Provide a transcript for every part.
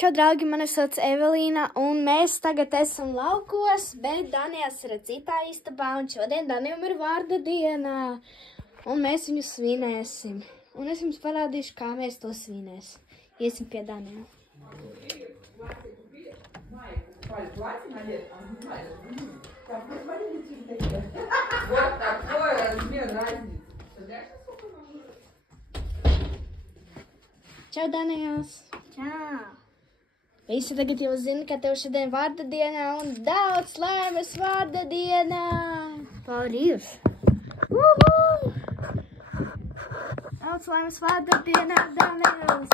Čau, draugi, mani sauc Evelīna, un mēs tagad esam laukos, bet Daniels ir citā istabā, un šodien Danielam ir vārda diena, un mēs viņu svinēsim. Un es jums parādīšu, kā mēs to svinēsim. Iesim pie Daniela. Вот такой размер разницы. Čau, Daniels! Čau! Visi tagad jau zina, ka tev šodien vārda dienā, un daudz laimes vārda dienā! Paldies! Daudz laimes vārda dienā, Daniels!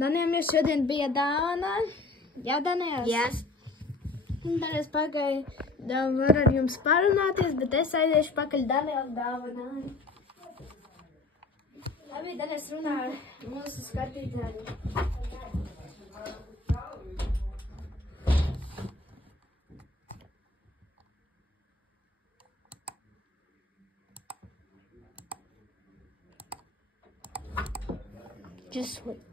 Danielam jau šodien bija dāvana. Jā, Daniels? Yes. Un tad es pagaidu, varu ar jums parunāties, bet es aiziešu pakaļ Danielam dāvanai. Labi, Daniels runā ar mūsu skatītājiem. Just wait.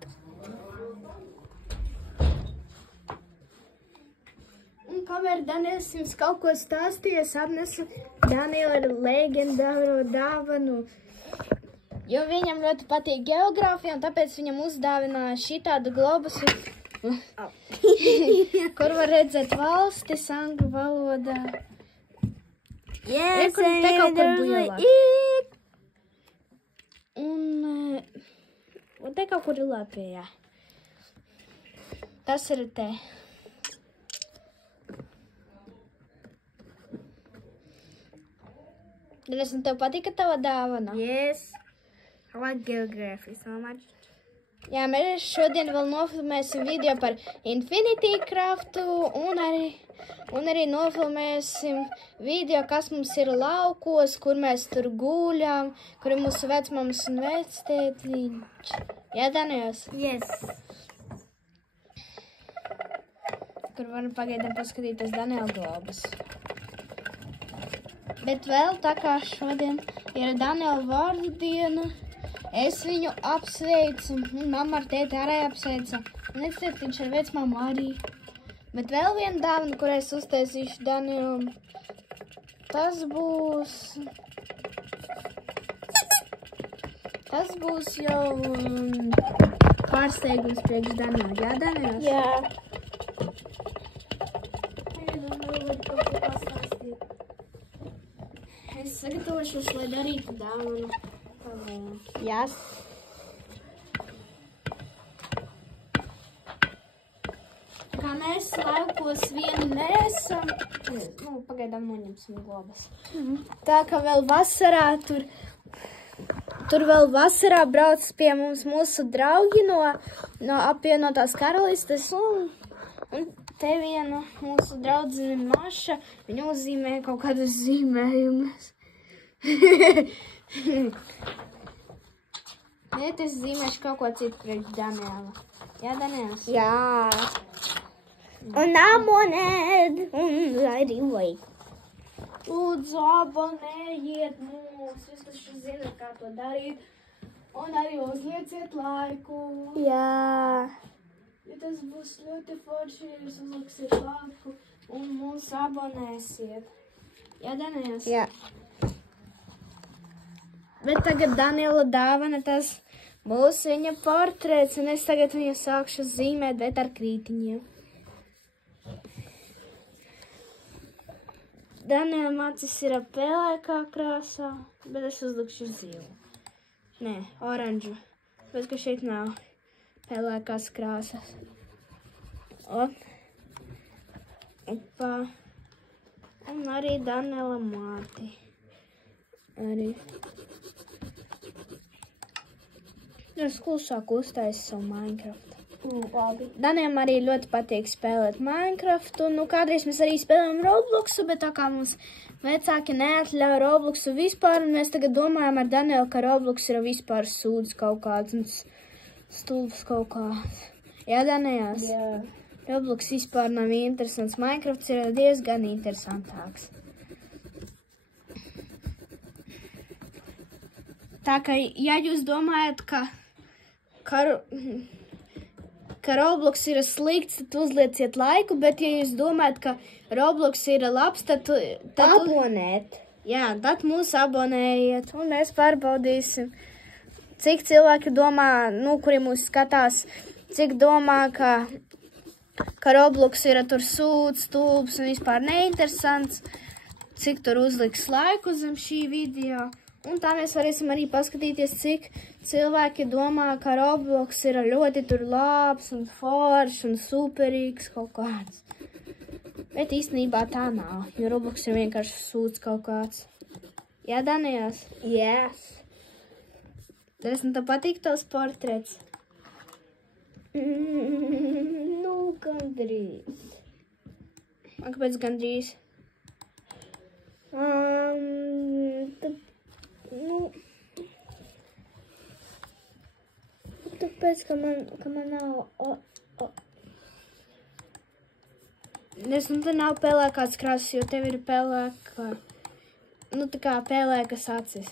Un kamēr Daniels jums kaut ko stāstīja, es apnesu Daniela leģendāro dāvanu. Jo viņam ļoti patīk geogrāfija, un tāpēc viņam uzdāvināja šitādu globusu, kur var redzēt valstis angļu valodā. Yes, Te kaut kur bujolā. Un te kaut kur ir Latvijā. Tas ir te. Daniels, un tev patika tava dāvana? Yes. I like geography so much. Jā, mēs šodien vēl nofilmēsim video par Infinity Craftu un arī nofilmēsim video, kas mums ir laukos, kur mēs tur guļam, kur ir mūsu vecmammas un vectētiņš. Jā, Daniels? Yes. Kur varam pagaidām paskatīties Daniela globus. Bet vēl tā kā šodien ir Daniela vārdu diena, es viņu apsveicu, un mamma ar tēti arī apsveica, un vectētiņš ar vecmammu arī. Bet vēl viena dāvana, kur es uztaisīšu Danielam, tas būs jau pārsteigums priekš Daniela. Jā, Daniels? Jā. Es sagatavošos, lai darītu dāvanu. Yes. Kā mēs laukos vieni nesam, pagaidām noņemsim globas. Tā kā vēl vasarā tur vēl vasarā brauc pie mums mūsu draugi no apvienotās karalistes, un te viena mūsu draudzene Maša, viņa uzzīmē kaut kādus zīmējumus. Iet, es zīmēšu kaut ko citu priekš Daniela. Jā, Daniels? Jā. Un abonēt, un arī vajag. Lūdzu, abonējiet mūs, visi zina, kā to darīt. Un arī uzlieciet laiku. Jā. Ja tas būs ļoti forši, ja jūs uzliksiet laiku un mūs abonēsiet. Jā, Daniels? Jā. Bet tagad Daniela dāvana, tas būs viņa portrets, un es tagad viņu sākšu zīmēt, bet ar krītiņiem. Danielam acis ir pelēkā krāsā, bet es uzlikšu zilu. Nē, oranžu, bet ka šeit nav pelēkās krāsas. Opa. Un arī Daniela māti. Arī. Es klusāk uztaisu savu Minecraft. Danielam arī ļoti patīk spēlēt Minecraftu. Kādreiz mēs arī spēlējam Robloxu, bet tā kā mums vecāki neatļauj Robloxu vispār, un mēs tagad domājam ar Danielu, ka Roblox ir vispār sūds kaut kāds un stulbs kaut kāds. Jā, Daniels? Jā. Roblox vispār nav interesants. Minecrafts ir diezgan interesantāks. Tā ka, ja jūs domājat, ka Roblox ir slikts, tad uzlieciet laiku, bet ja jūs domājat, ka Roblox ir labs, tad Abonēt. Jā, tad mūs abonējiet, un mēs pārbaudīsim, cik cilvēki domā, kuri mūs skatās, cik domā, ka Roblox ir tur sūds, stulbs un vispār neinteresants, cik tur uzliks laiku zem šī video. Un tā mēs varēsim arī paskatīties, cik cilvēki domā, ka Roblox ir ļoti tur labs un foršs un superīgs kaut kāds. Bet īstenībā tā nav, jo Roblox ir vienkārši sūds kaut kāds. Jā, Danijās? Yes. Tev patīk tavs portrets? Gandrīz. Un kāpēc gandrīz? Tāpēc, ka man nav... Te nav pelēkāds krāsas, jo tev ir pelēkā... tā kā pelēkas acis.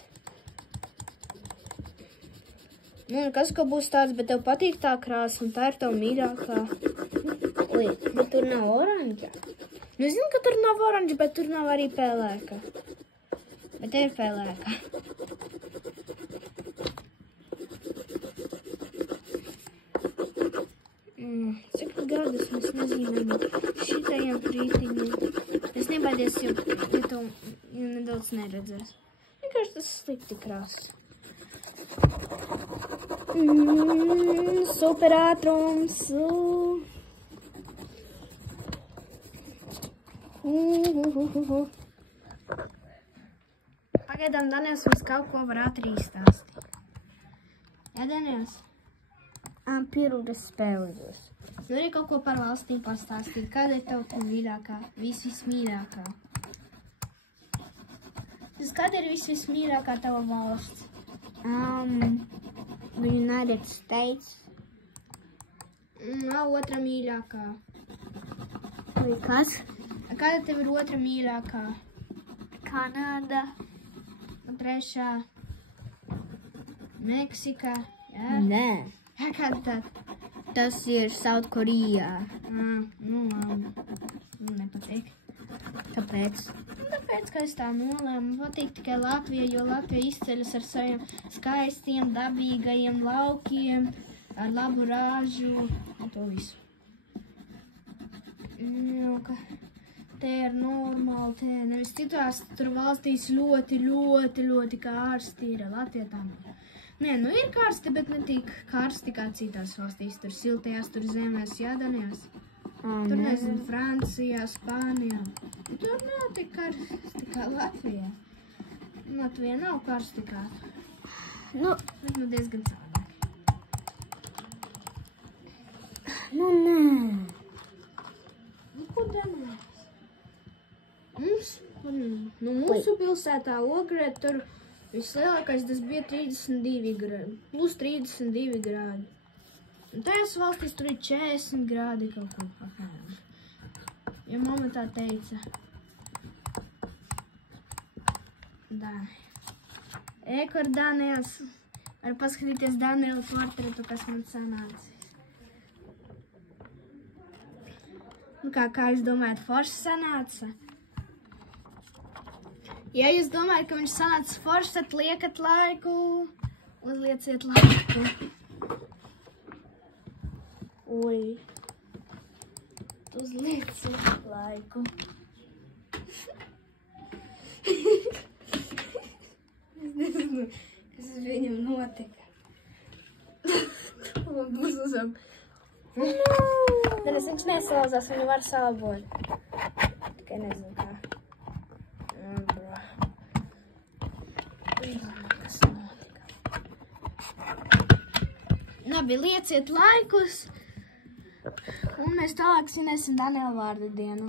Kas, ka būs tāds, bet tev patīk tā krāsa, un tā ir tev mīļākā. Ui, bet tur nav oranža. Es zinu, ka tur nav oranža, bet tur nav arī pelēka. Bet te ir pelēka. Cik gadus mēs nezīmējam šitajiem krītiņiem. Es nebaidies, ja tu nedaudz neredzēs. Vienkārši tas slikti krāsas. Super ātrums. Pagaidām Daniels mums kaut ko var ātri izstāstīt. Jā, Daniels? Pirms spēlējos. Arī kaut ko par valstīm pastāstīt. Kāda ir tev mīļākā? Vismīļākā? Kāda ir vismīļākā tava valsts? United States. Nav otra mīļākā. Vai kas? Kāda tev ir otra mīļākā? Kanāda. Un trešā? Meksika? Jā? Nē. Jā, kāda tad? Tas ir South Korea. Labi. Nepatīk. Kāpēc? Tāpēc, ka es tā nolēmu. Patīk tikai Latvija, jo Latvija izceļas ar saviem skaistiem, dabīgajiem laukiem, ar labu rāžu un to visu. Te ir normāli, te nevis citās tur valstīs ļoti karsti ir. Latvija tā nav. Nē, ir karsti, bet ne tik karsti kā citās valstīs. Tur siltajās, tur zemēs, jādanījās. Tur, nezinu, Francijā, Spānijā. Tur nav tik karsti kā Latvijā. Latvijā nav karsti kā. Bet diezgan savādāk. Nē. Ko domājat? Mūsu pilsētā Ogrē tur vislielākais tas bija 32 grādi, plus 32 grādi. Un tajās valstīs tur ir 40 grādi kaut ko apmēram. Ja mamma tā teica. Kur Daniels, var paskatīties Daniela portretu, kas man sanācis. Kā jūs domājat, forši sanāca? Ja jūs domājat, ka viņš sanāca forši, tad liekat laiku, uzlieciet laiku. Ui. Uzlieciet laiku. Es nezinu, kas viņam notika. Būs uzam. Tad viņš nesalazās, viņu var salabot. Tikai nezinu kā. Kas notika? Labi, lieciet laikus. Un mēs tālāk svinēsim Daniela vārda dienu.